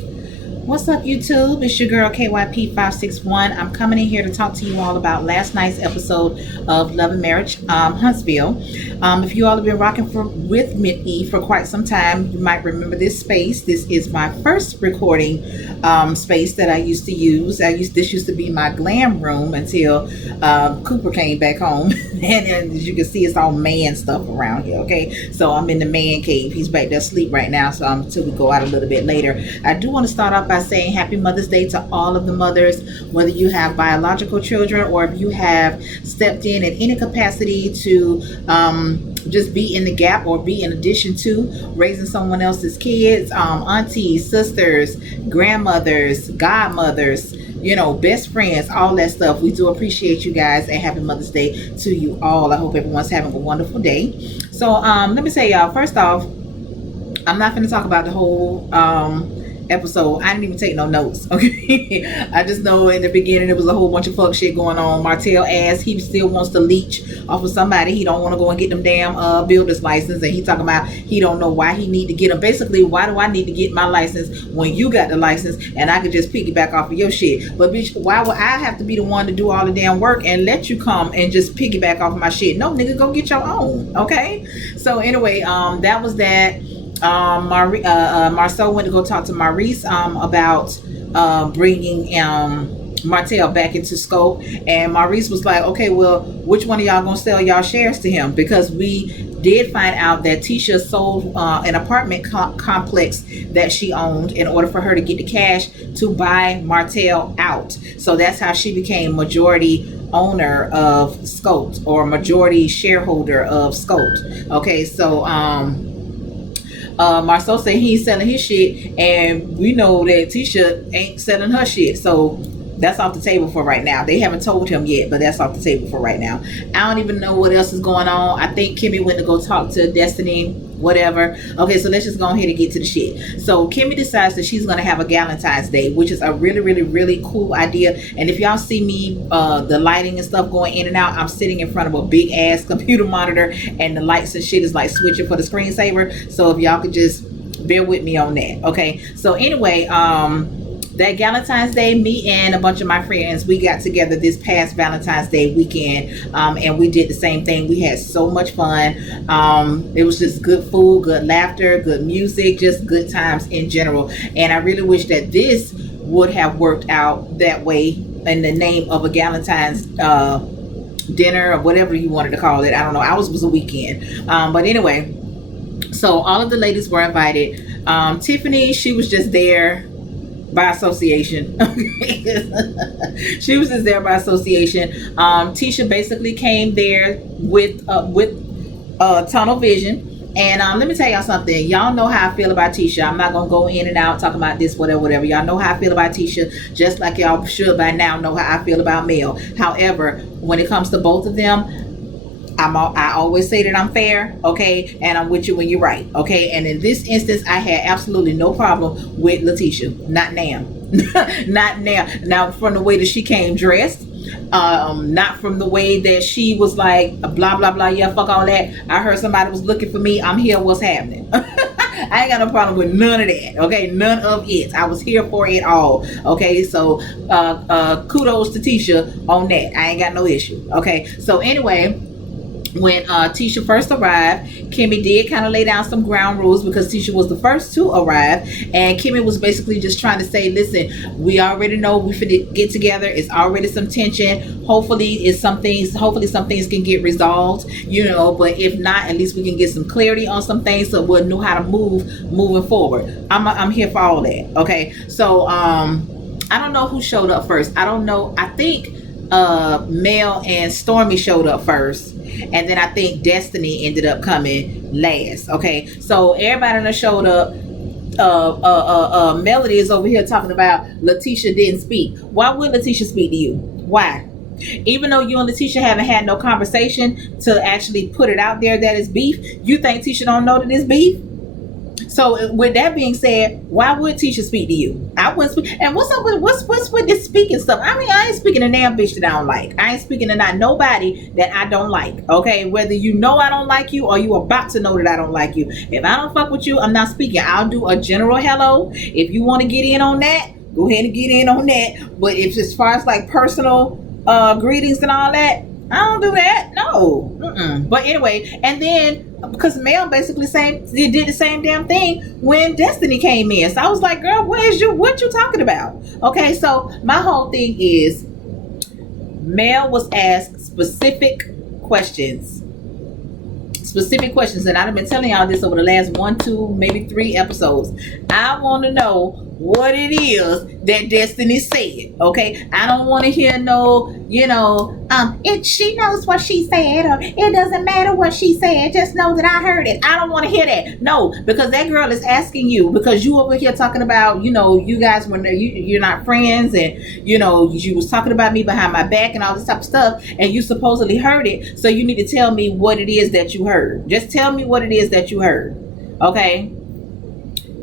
What's up, YouTube? It's your girl KYP561. I'm coming in here to talk to you all about last night's episode of Love and Marriage, Huntsville. If you all have been rocking with me for quite some time, you might remember this space. This is my first recording space that I used to use. This used to be my glam room until Cooper came back home, and as you can see, it's all man stuff around here. Okay, so I'm in the man cave. He's back there asleep right now. So until we go out a little bit later, I do want to start off by saying Happy Mother's Day to all of the mothers, whether you have biological children or if you have stepped in any capacity to just be in the gap or be in addition to raising someone else's kids, aunties, sisters, grandmothers, godmothers, best friends, all that stuff. We do appreciate you guys, and happy Mother's Day to you all. I hope everyone's having a wonderful day. So let me say, y'all, first off, I'm not going to talk about the whole episode. I didn't even take no notes. Okay, I just know in the beginning there was a whole bunch of fuck shit going on. Martell asked he still wants to leech off of somebody. He don't want to go and get them damn builder's license, and he talking about he don't know why he need to get them. Basically, why do I need to get my license when you got the license and I could just piggyback off of your shit? But bitch, why would I have to be the one to do all the damn work and let you come and just piggyback off of my shit? No, nigga, go get your own. Okay, so anyway, that was that. Marcel went to go talk to Maurice about bringing Martell back into scope, and Maurice was like, okay, well, which one of y'all gonna sell y'all shares to him? Because we did find out that Tisha sold an apartment complex that she owned in order for her to get the cash to buy Martell out. So that's how she became majority owner of Scope, or majority shareholder of Scope. Okay, so Marcel said he's selling his shit, and we know that Tisha ain't selling her shit, so that's off the table for right now. They haven't told him yet, but that's off the table for right now. I don't even know what else is going on. I think Kimmy went to go talk to Destiny, whatever. Okay, so let's just go ahead and get to the shit. So Kimmy decides that she's going to have a Valentine's Day, which is a really, really, really cool idea. And if y'all see me, the lighting and stuff going in and out, I'm sitting in front of a big ass computer monitor, and the lights and shit is like switching for the screensaver. So if y'all could just bear with me on that. Okay, so anyway, that Valentine's Day, me and a bunch of my friends, we got together this past Valentine's Day weekend, and we did the same thing. We had so much fun. It was just good food, good laughter, good music, just good times in general. And I really wish that this would have worked out that way in the name of a Valentine's dinner or whatever you wanted to call it. I don't know. Ours was a weekend. But anyway, so all of the ladies were invited. Tiffany, she was just there by association. She was just there by association. Tisha basically came there with tunnel vision. And let me tell y'all something. Y'all know how I feel about Tisha. I'm not gonna go in and out talking about this, whatever. Y'all know how I feel about Tisha, just like y'all should by now know how I feel about Mel. However, when it comes to both of them, I always say that I'm fair, okay, and I'm with you when you're right, okay. And in this instance, I had absolutely no problem with Letitia. Not now. Not now. Now, from the way that she came dressed, not from the way that she was like blah blah blah, yeah, fuck all that. I heard somebody was looking for me. I'm here. What's happening? I ain't got no problem with none of that, okay. None of it. I was here for it all, okay. So kudos to Tisha on that. I ain't got no issue, okay. So anyway, when Tisha first arrived, Kimmy did kind of lay down some ground rules because Tisha was the first to arrive, and Kimmy was basically just trying to say, listen, we already know we finna get together. It's already some tension. Hopefully some things can get resolved, but if not, at least we can get some clarity on some things so we'll know how to moving forward. I'm here for all that, okay. So I don't know who showed up first. I don't know. I think Mel and Stormy showed up first, and then I think Destiny ended up coming last. Okay, so everybody that showed up. Melody is over here talking about Letitia didn't speak. Why would Letitia speak to you? Why? Even though you and Letitia haven't had no conversation to actually put it out there that it's beef, you think Tisha don't know that it's beef? So with that being said, why would Tisha speak to you? I wouldn't speak. And what's up with what's with this speaking stuff? I mean, I ain't speaking to damn bitch that I don't like. I ain't speaking to not nobody that I don't like. Okay, whether you know I don't like you or you about to know that I don't like you. If I don't fuck with you, I'm not speaking. I'll do a general hello. If you want to get in on that, go ahead and get in on that. But if as far as like personal greetings and all that, I don't do that. No. Mm-mm. But anyway, and then because Mel basically did the same damn thing when Destiny came in. So I was like, girl, what you talking about? Okay, so my whole thing is Mel was asked specific questions, and I've been telling y'all this over the last 1, 2, maybe 3 episodes. I want to know what it is that Destiny said. Okay, I don't want to hear she knows what she said, or it doesn't matter what she said, just know that I heard it. I don't want to hear that. No, because that girl is asking you, because you over here talking about, you guys when you're not friends, and you was talking about me behind my back and all this type of stuff, and you supposedly heard it. So you need to tell me what it is that you heard. Just tell me what it is that you heard. Okay.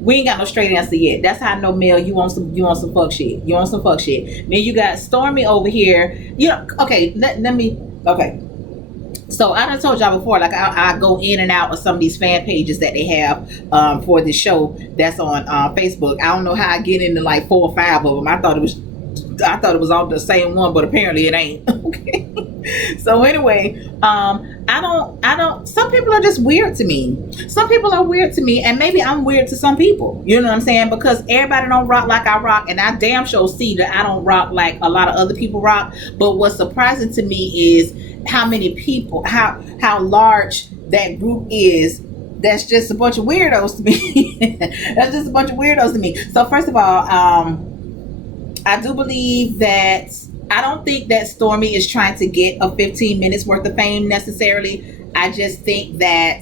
We ain't got no straight answer yet. That's how I know, Mel, you want some fuck shit. You want some fuck shit. Then you got Stormy over here. Okay, let me. Okay. So I done told y'all before, like I go in and out of some of these fan pages that they have for this show that's on Facebook. I don't know how I get into like 4 or 5 of them. I thought it was all the same one, but apparently it ain't. Okay. So anyway, I don't, some people are just weird to me. Some people are weird to me, and maybe I'm weird to some people. You know what I'm saying? Because everybody don't rock like I rock, and I damn sure see that I don't rock like a lot of other people rock. But what's surprising to me is how many people, how large that group is. That's just a bunch of weirdos to me. That's just a bunch of weirdos to me. So first of all, I do believe that I don't think that Stormy is trying to get a 15 minutes worth of fame necessarily. I just think that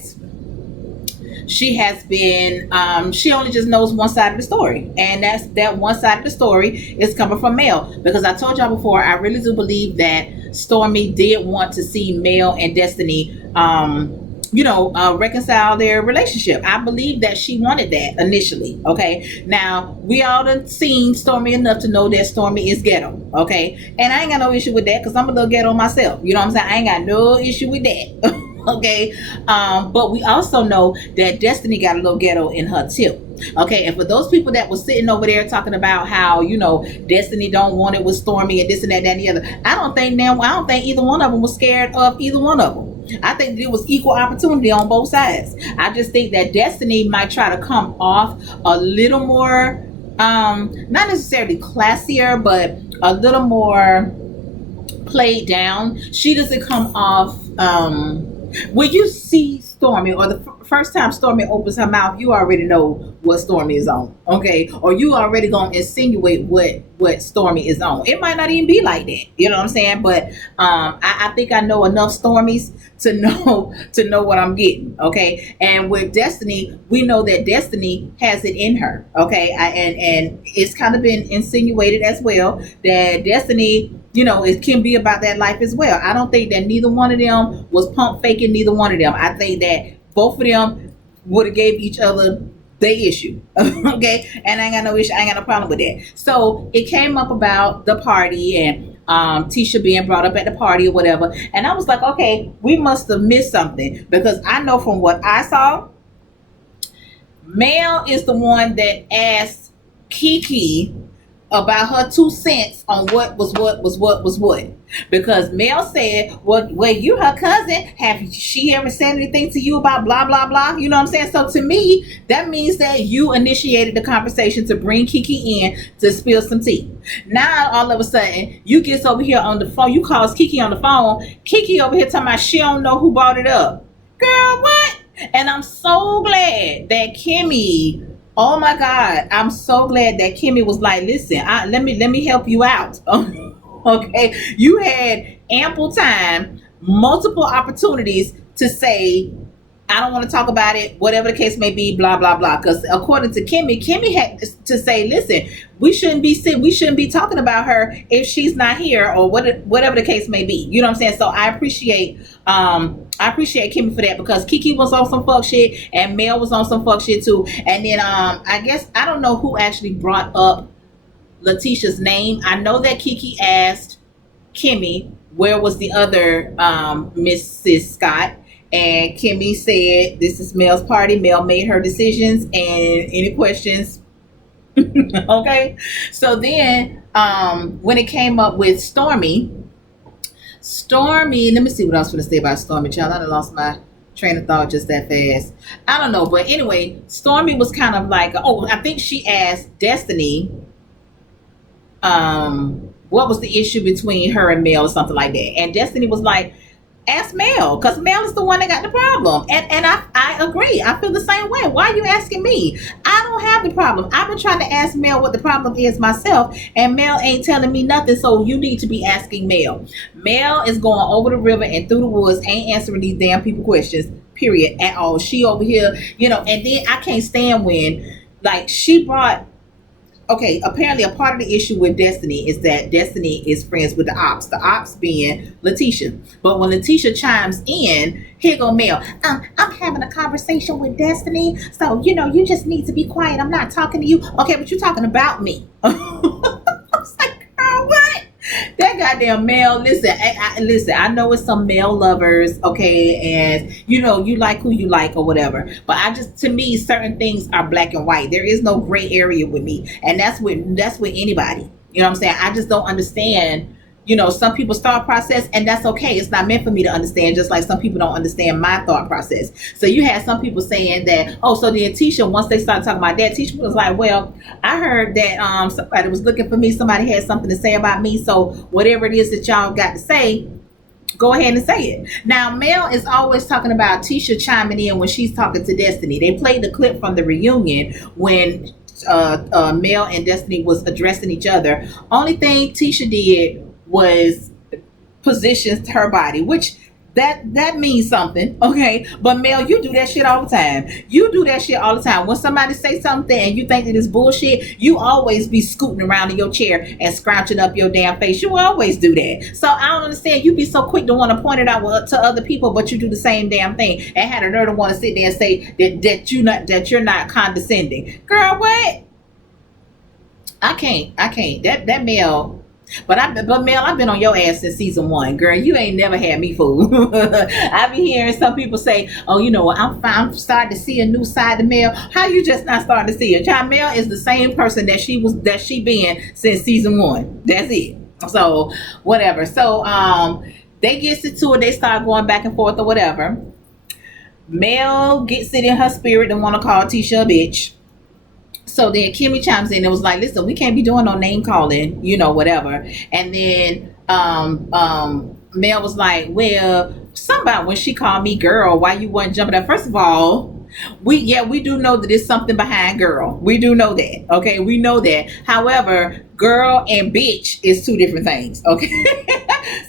she has been, she only just knows one side of the story. And that one side of the story is coming from Mel. Because I told y'all before, I really do believe that Stormy did want to see Mel and Destiny, reconcile their relationship. I believe that she wanted that initially. Okay. Now we all done seen Stormy enough to know that Stormy is ghetto. Okay. And I ain't got no issue with that, because I'm a little ghetto myself. You know what I'm saying? I ain't got no issue with that. Okay. But we also know that Destiny got a little ghetto in her too. Okay, and for those people that was sitting over there talking about how Destiny don't want it with Stormy and this and that and the other, I don't think either one of them was scared of either one of them. I think that it was equal opportunity on both sides. I just think that Destiny might try to come off a little more, not necessarily classier, but a little more played down. She doesn't come off. When you see Stormy, or the first time Stormy opens her mouth, you already know what Stormy is on, okay? Or you already gonna insinuate what Stormy is on. It might not even be like that, you know what I'm saying? But I think I know enough Stormies to know what I'm getting, okay? And with Destiny, we know that Destiny has it in her, okay? And it's kind of been insinuated as well that Destiny, it can be about that life as well. I don't think that neither one of them was pump faking neither one of them. I think that both of them would have gave each other their issue. Okay. And I ain't got no issue. I ain't got no problem with that. So it came up about the party and Tisha being brought up at the party or whatever. And I was like, okay, we must have missed something, because I know from what I saw, Mel is the one that asked Kiki about her 2 cents on what was what. Because Mel said, well, you her cousin, have she ever said anything to you about blah blah blah? You know what I'm saying? So to me, that means that you initiated the conversation to bring Kiki in to spill some tea. Now all of a sudden you gets over here on the phone, you calls Kiki on the phone, Kiki over here talking about she don't know who brought it up. Girl, what? And I'm so glad that Kimmy, oh my God, I'm so glad that Kimmy was like, listen, let me help you out. Okay, you had ample time, multiple opportunities to say I don't want to talk about it, whatever the case may be, blah blah blah. Because according to Kimmy had to say, listen, we shouldn't be talking about her if she's not here, or whatever the case may be. You know what I'm saying? So I appreciate Kimmy for that, because Kiki was on some fuck shit and Mel was on some fuck shit too. And then I guess I don't know who actually brought up Letitia's name. I know that Kiki asked Kimmy where was the other Mrs. Scott, and Kimmy said this is Mel's party. Mel made her decisions, and any questions? Okay. So then when it came up with Stormy, let me see what I was going to say about Stormy, child. I done lost my train of thought just that fast. I don't know, but anyway, Stormy was kind of like, oh, I think she asked Destiny what was the issue between her and Mel or something like that, and Destiny was like, ask Mel, because Mel is the one that got the problem. And I agree. I feel the same way. Why are you asking me? I don't have the problem. I've been trying to ask Mel what the problem is myself, and Mel ain't telling me nothing, so you need to be asking Mel. Mel is going over the river and through the woods, ain't answering these damn people questions, period, at all. She over here, and then I can't stand when, like, she brought, okay, apparently a part of the issue with Destiny is that Destiny is friends with the ops being Letitia. But when Letitia chimes in, here go Mel. I'm having a conversation with Destiny, so you just need to be quiet. I'm not talking to you. Okay, but you're talking about me. I was like, girl, what? That goddamn Mel. Listen, listen. I know it's some male lovers, okay, and you like who you like or whatever. But to me, certain things are black and white. There is no gray area with me, and that's with anybody. You know what I'm saying? I just don't understand. Some people's thought process, and that's okay. It's not meant for me to understand, just like some people don't understand my thought process. So you had some people saying that, oh, so then Tisha, once they started talking about that, Tisha was like, well, I heard that somebody was looking for me. Somebody had something to say about me. So whatever it is that y'all got to say, go ahead and say it. Now, Mel is always talking about Tisha chiming in when she's talking to Destiny. They played the clip from the reunion when Mel and Destiny was addressing each other. Only thing Tisha did was positions her body, which that means something, okay? But Mel, you do that shit all the time. You do that shit all the time. When somebody say something and you think that it's bullshit, you always be scooting around in your chair and scrouching up your damn face. You always do that. So I don't understand. You be so quick to want to point it out to other people, but you do the same damn thing and had a nerve to want to sit there and say that you're not condescending. Girl, what? I can't. That Mel. But Mel, I've been on your ass since season 1, girl. You ain't never had me fooled. I be hearing some people say, "Oh, I'm starting to see a new side to Mel." How you just not starting to see it? Child, Mel is the same person that she been since season 1. That's it. So whatever. So they gets into it. They start going back and forth or whatever. Mel gets it in her spirit and want to call Tisha a bitch. So then Kimmy chimes in and was like, listen, we can't be doing no name calling, whatever. And then Mel was like, well, somebody, when she called me girl, why you wasn't jumping up? First of all, we do know that there's something behind girl. We do know that. Okay, we know that. However, girl and bitch is 2 different things. Okay.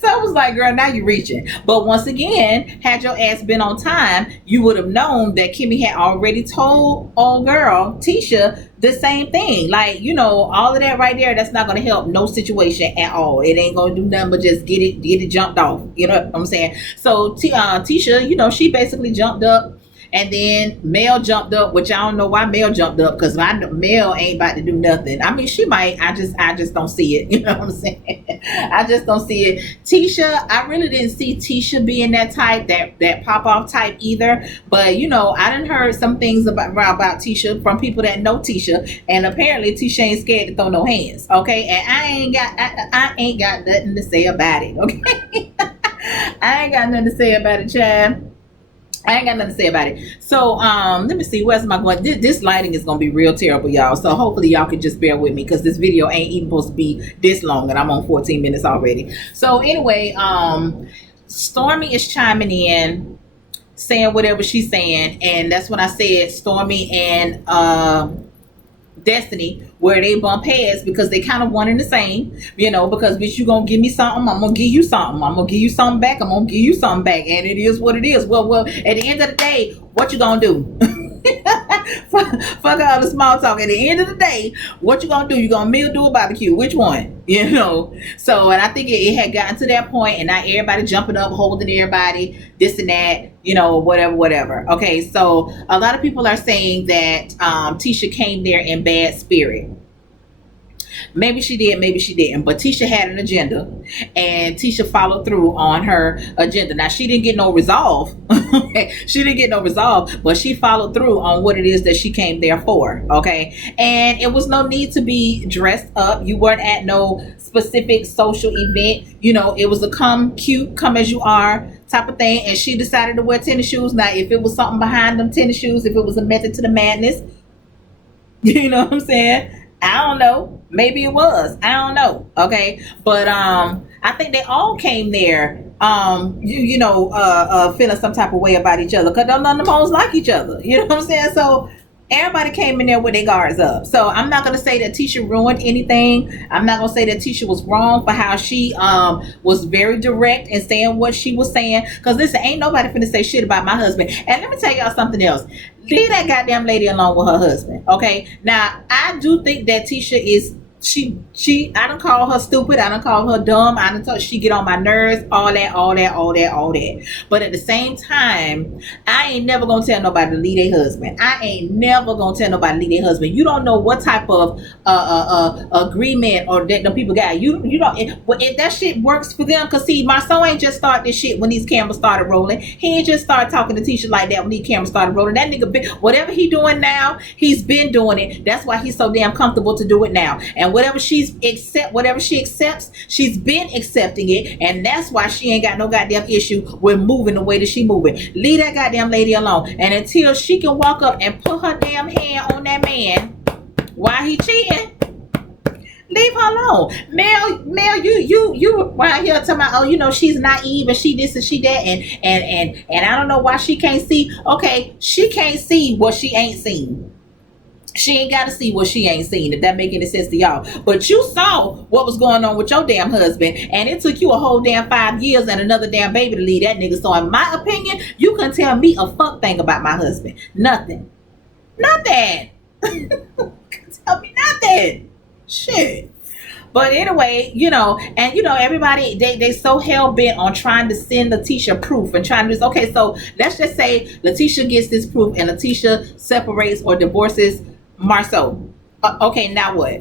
So I was like, girl, now you're reaching. But once again, had your ass been on time, you would have known that Kimmy had already told old girl Tisha the same thing. Like, all of that right there, that's not going to help no situation at all. It ain't going to do nothing but just get it jumped off. You know what I'm saying? So Tisha, she basically jumped up. And then Mel jumped up, which I don't know why Mel jumped up, because Mel ain't about to do nothing. I mean, she might. I just don't see it. You know what I'm saying? I just don't see it. Tisha, I really didn't see Tisha being that type, that pop off type either. But I done heard some things about Tisha from people that know Tisha, and apparently Tisha ain't scared to throw no hands. Okay, and I ain't got nothing to say about it. Okay, I ain't got nothing to say about it, Chad. I ain't got nothing to say about it. So let me see, where's my going? This lighting is gonna be real terrible, y'all. So hopefully y'all can just bear with me, because this video ain't even supposed to be this long, and I'm on 14 minutes already. So anyway, Stormy is chiming in, saying whatever she's saying, and that's when I said Stormy and destiny where they bump heads because they kind of one and the same, because bitch, you gonna give me something, I'm gonna give you something, I'm gonna give you something back, I'm gonna give you something back, and it is what it is. Well, at the end of the day, what you gonna do? Fuck all the small talk. At the end of the day, what you gonna do? You gonna meal, do a barbecue? Which one? So, and I think it had gotten to that point, and now everybody jumping up, holding everybody, this and that, whatever. Okay, so a lot of people are saying that Tisha came there in bad spirit. Maybe she did, maybe she didn't. But Tisha had an agenda, and Tisha followed through on her agenda. Now, she didn't get no resolve. She didn't get no resolve, but she followed through on what it is that she came there for. Okay, and it was no need to be dressed up. You weren't at no specific social event. It was a come cute, come as you are type of thing. And she decided to wear tennis shoes. Now, if it was something behind them tennis shoes, if it was a method to the madness, you know what I'm saying? I don't know. Maybe it was. I don't know. Okay. But I think they all came there feeling some type of way about each other, because none of them hoes like each other. You know what I'm saying? So everybody came in there with their guards up. So I'm not going to say that Tisha ruined anything. I'm not going to say that Tisha was wrong for how she was very direct in saying what she was saying. Because listen, ain't nobody finna say shit about my husband. And let me tell y'all something else. Leave that goddamn lady alone with her husband. Okay? Now, I do think that Tisha is... I don't call her stupid, I don't call her dumb, I don't tell she get on my nerves, all that. But at the same time, I ain't never gonna tell nobody to leave their husband. I ain't never gonna tell nobody to leave their husband. You don't know what type of agreement or that the people got. You don't. If that shit works for them, cause see, my son ain't just start this shit when these cameras started rolling. He ain't just started talking to Tisha like that when these cameras started rolling. That nigga, whatever he doing now, he's been doing it. That's why he's so damn comfortable to do it now. And whatever she accepts, she's been accepting it, and that's why she ain't got no goddamn issue with moving the way that she moving. Leave that goddamn lady alone, and until she can walk up and put her damn hand on that man while he cheating, leave her alone. Mel, you right here talking about, she's naive and she this and she that, and I don't know why she can't see. Okay, she can't see what she ain't seen. She ain't got to see what she ain't seen, if that make any sense to y'all. But you saw what was going on with your damn husband, and it took you a whole damn 5 years and another damn baby to leave that nigga. So in my opinion, you couldn't tell me a fuck thing about my husband. Nothing. Couldn't tell me nothing. Shit. But anyway, everybody, they so hell-bent on trying to send Letitia proof and trying to just, okay, so let's just say Letitia gets this proof and Letitia separates or divorces Marceau. Okay, now what?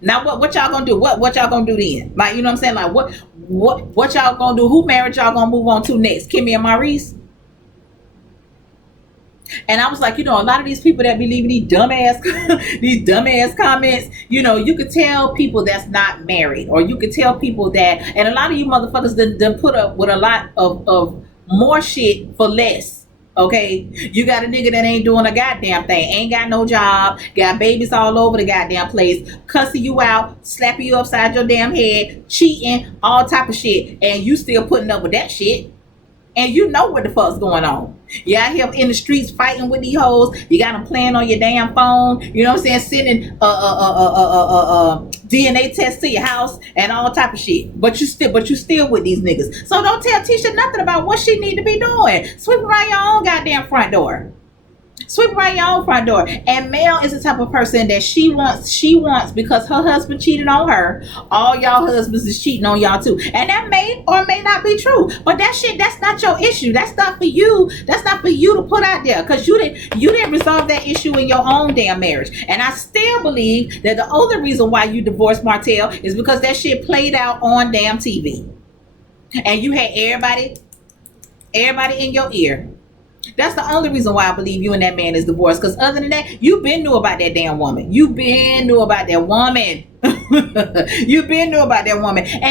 Now what y'all gonna do? What y'all gonna do then? Like, you know what I'm saying? Like, what y'all gonna do? Who marriage y'all gonna move on to next? Kimmy and Maurice? And I was like, a lot of these people that be leaving these dumbass comments, you could tell people that's not married, or you could tell people that, and a lot of you motherfuckers done put up with a lot of more shit for less. Okay, you got a nigga that ain't doing a goddamn thing, ain't got no job, got babies all over the goddamn place, cussing you out, slapping you upside your damn head, cheating, all type of shit, and you still putting up with that shit. And you know what the fuck's going on. You out here in the streets fighting with these hoes. You got them playing on your damn phone. You know what I'm saying? Sending DNA tests to your house and all type of shit. But you still with these niggas. So don't tell Tisha nothing about what she need to be doing. Sweep around your own goddamn front door. Sweep around your own front door. And Mel is the type of person that she wants because her husband cheated on her. All y'all husbands is cheating on y'all too. And that may or may not be true. But that shit, that's not your issue. That's not for you. That's not for you to put out there. Because you didn't resolve that issue in your own damn marriage. And I still believe that the only reason why you divorced Martell is because that shit played out on damn TV. And you had everybody in your ear. That's the only reason why I believe you and that man is divorced. Because other than that, you been knew about that damn woman. You been knew about that woman. And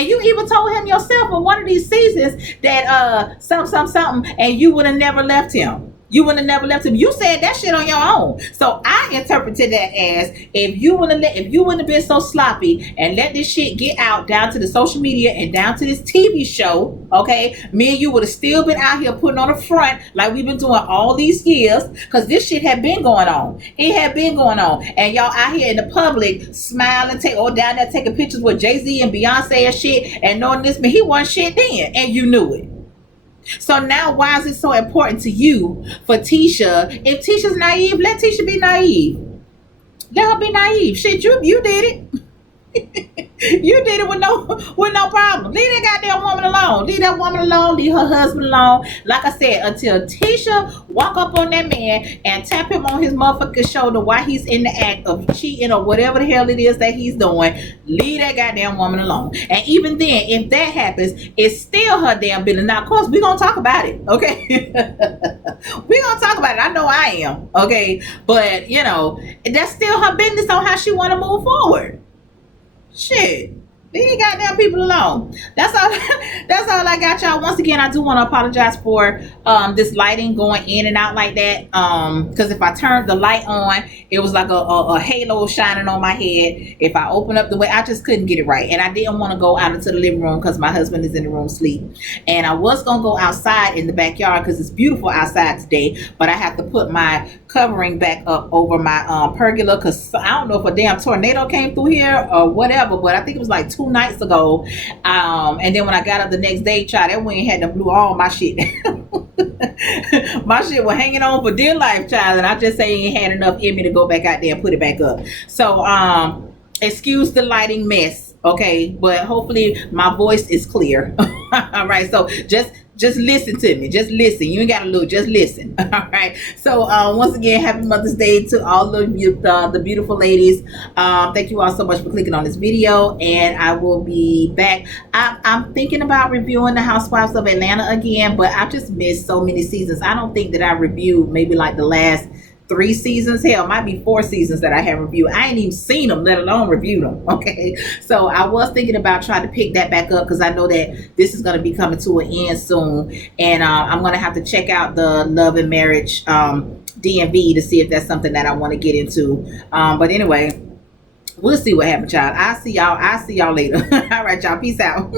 you even told him yourself in one of these seasons that something, and you would have never left him. You would have never left him. You said that shit on your own. So I interpreted that as if you wouldn't have been so sloppy and let this shit get out down to the social media and down to this TV show, okay, me and you would have still been out here putting on the front like we've been doing all these years, because this shit had been going on. It had been going on. And y'all out here in the public smiling, down there taking pictures with Jay-Z and Beyonce and shit, and knowing this man, he wasn't shit then, and you knew it. So now, why is it so important to you for Tisha? If Tisha's naive, let Tisha be naive. Let her be naive. Shit, you did it. You did it with no problem. Leave that goddamn woman alone. Leave that woman alone. Leave her husband alone. Like I said, until Tisha walk up on that man and tap him on his motherfucking shoulder while he's in the act of cheating or whatever the hell it is that he's doing, leave that goddamn woman alone. And even then, if that happens, it's still her damn business. Now, of course, we're gonna talk about it, okay? We're gonna talk about it. I know I am, okay? But that's still her business on how she wanna move forward. Shit. Leave goddamn people alone. That's all. That's all I got, y'all. Once again, I do want to apologize for this lighting going in and out like that. Because if I turned the light on, it was like a halo shining on my head. If I open up the way, I just couldn't get it right, and I didn't want to go out into the living room because my husband is in the room asleep, and I was gonna go outside in the backyard because it's beautiful outside today. But I have to put my covering back up over my pergola because I don't know if a damn tornado came through here or whatever, but I think it was like 2 nights ago. And then when I got up the next day, child, that wind had to blew all my shit. My shit was hanging on for dear life, child, and I just ain't had enough in me to go back out there and put it back up. So excuse the lighting mess, okay, but hopefully my voice is clear. All right, so just listen to me. Just listen. You ain't got to look. Just listen. All right. So once again, happy Mother's Day to all of you, the beautiful ladies. Thank you all so much for clicking on this video, and I will be back. I'm thinking about reviewing the Housewives of Atlanta again, but I've just missed so many seasons. I don't think that I reviewed maybe like the last 3 seasons. Hell, might be 4 seasons that I have reviewed. I ain't even seen them, let alone review them. Okay, so I was thinking about trying to pick that back up because I know that this is going to be coming to an end soon, and I'm going to have to check out the Love and Marriage DMV to see if that's something that I want to get into. But anyway, we'll see what happens, child. I'll see y'all later. All right, y'all, peace out.